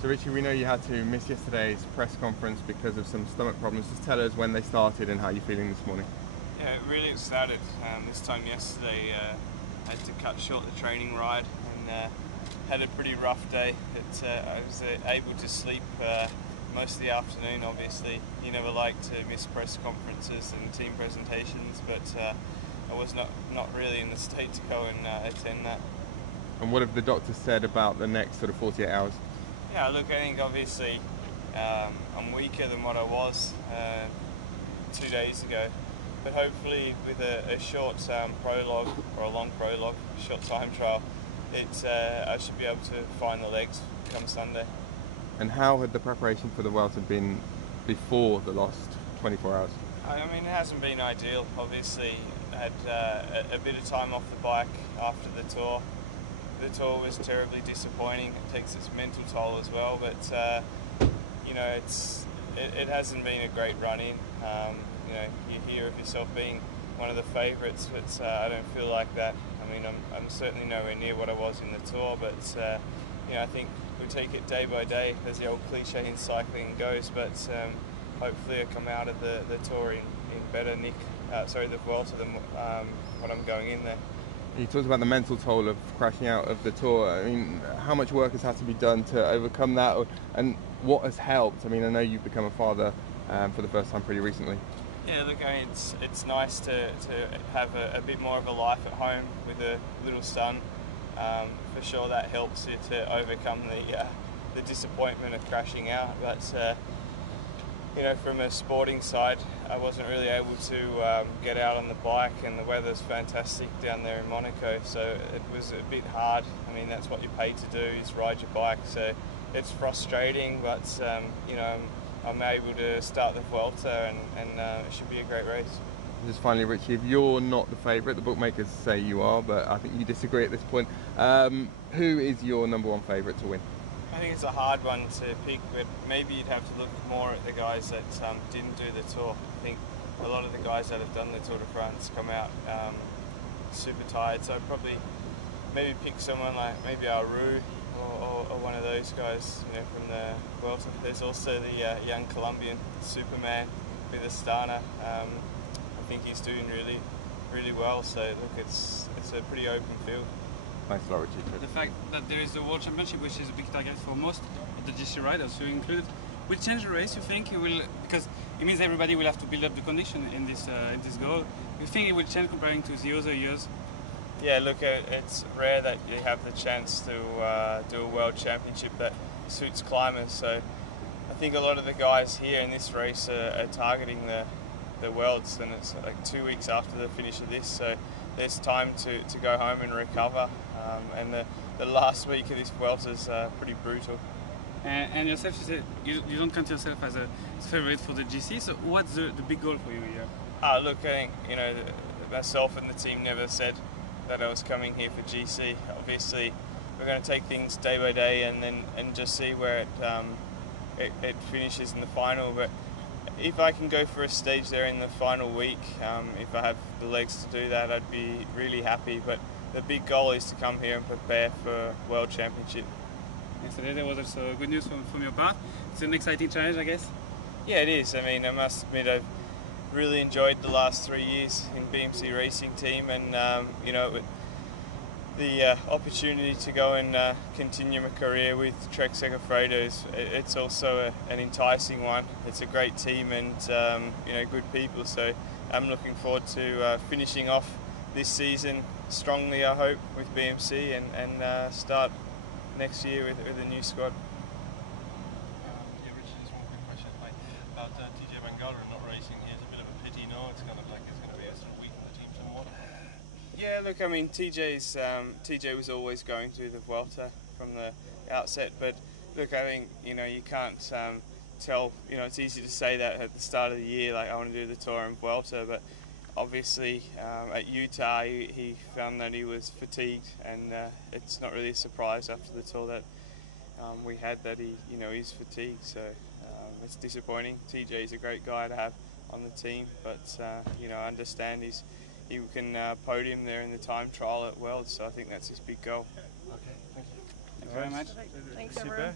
So Richie, we know you had to miss yesterday's press conference because of some stomach problems. Just tell us when they started and how you're feeling this morning. Yeah, really it started this time yesterday. I had to cut short the training ride and had a pretty rough day. I was able to sleep most of the afternoon. Obviously, you never like to miss press conferences and team presentations, but I was not really in the state to go and attend that. And what have the doctors said about the next sort of 48 hours? Yeah, look, I think obviously I'm weaker than what I was 2 days ago, but hopefully with a short prologue or a long prologue, short time trial, I should be able to find the legs come Sunday. And how had the preparation for the Vuelta been before the last 24 hours? I mean, it hasn't been ideal. Obviously, I had a bit of time off the bike after the tour. The tour was terribly disappointing. It takes its mental toll as well, but you know, it hasn't been a great run-in. You know, you hear of yourself being one of the favourites, but I don't feel like that. I mean, I'm certainly nowhere near what I was in the tour, but you know, I think we take it day by day, as the old cliche in cycling goes. But hopefully, I come out of the tour in better nick. The Vuelta than what I'm going in there. You talked about the mental toll of crashing out of the tour. I mean, how much work has had to be done to overcome that, and what has helped? I mean, I know you've become a father for the first time pretty recently. Yeah, look, I mean, it's nice to have a bit more of a life at home with a little son. For sure, that helps you to overcome the disappointment of crashing out. But you know, from a sporting side, I wasn't really able to get out on the bike, and the weather's fantastic down there in Monaco, so it was a bit hard. I mean, that's what you're paid to do, is ride your bike, so it's frustrating, but you know, I'm able to start the Vuelta, and it should be a great race. Just finally, Richie, if you're not the favourite, the bookmakers say you are, but I think you disagree at this point. Who is your number one favourite to win? I think it's a hard one to pick, but maybe you'd have to look more at the guys that didn't do the Tour. I think a lot of the guys that have done the Tour de France come out super tired, so I'd probably maybe pick someone like maybe Aru or one of those guys, you know, from the Vuelta. There's also the young Colombian Superman with Astana. I think he's doing really well, so look, it's a pretty open field. Thanks a lot, Richie. The fact that there is the World Championship, which is a big target for most of the GC riders, you included, will change the race, you think? It will, because it means everybody will have to build up the condition in this goal. You think it will change comparing to the other years? Yeah, look, it's rare that you have the chance to do a World Championship that suits climbers, so I think a lot of the guys here in this race are targeting the Worlds, and it's like 2 weeks after the finish of this, so there's time to go home and recover, and the last week of this Vuelta is pretty brutal. And yourself, you said you don't count yourself as a favourite for the GC, so what's the big goal for you here? Look, I think, you know, myself and the team never said that I was coming here for GC. Obviously, we're going to take things day by day and just see where it finishes in the final. But if I can go for a stage there in the final week, if I have the legs to do that, I'd be really happy. But the big goal is to come here and prepare for World Championship. Yesterday there was also good news from your part. It's an exciting challenge, I guess. Yeah, it is. I mean, I must admit I've really enjoyed the last 3 years in BMC Racing Team, and you know, the opportunity to go and continue my career with Trek Segafredo, it's also an enticing one. It's a great team and you know, good people, so I'm looking forward to finishing off this season strongly, I hope, with BMC, and start next year with a new squad. Yeah, Richie, just one quick question about TJ Bengala not racing here. It's a bit of a pity, no? It's kind of like it's going to be a sort of weak in the team somewhat. Yeah, look, I mean, TJ was always going to the Vuelta from the outset, but look, I think, you know, you can't tell, you know, it's easy to say that at the start of the year, like, I want to do the Tour and Vuelta, but obviously at Utah he found that he was fatigued, and it's not really a surprise after the Tour that we had that he's fatigued, so it's disappointing. TJ is a great guy to have on the team, but you know, I understand he can podium there in the time trial at Worlds, so I think that's his big goal. Okay, thank you. Thank you very much. Thanks, Super. everyone.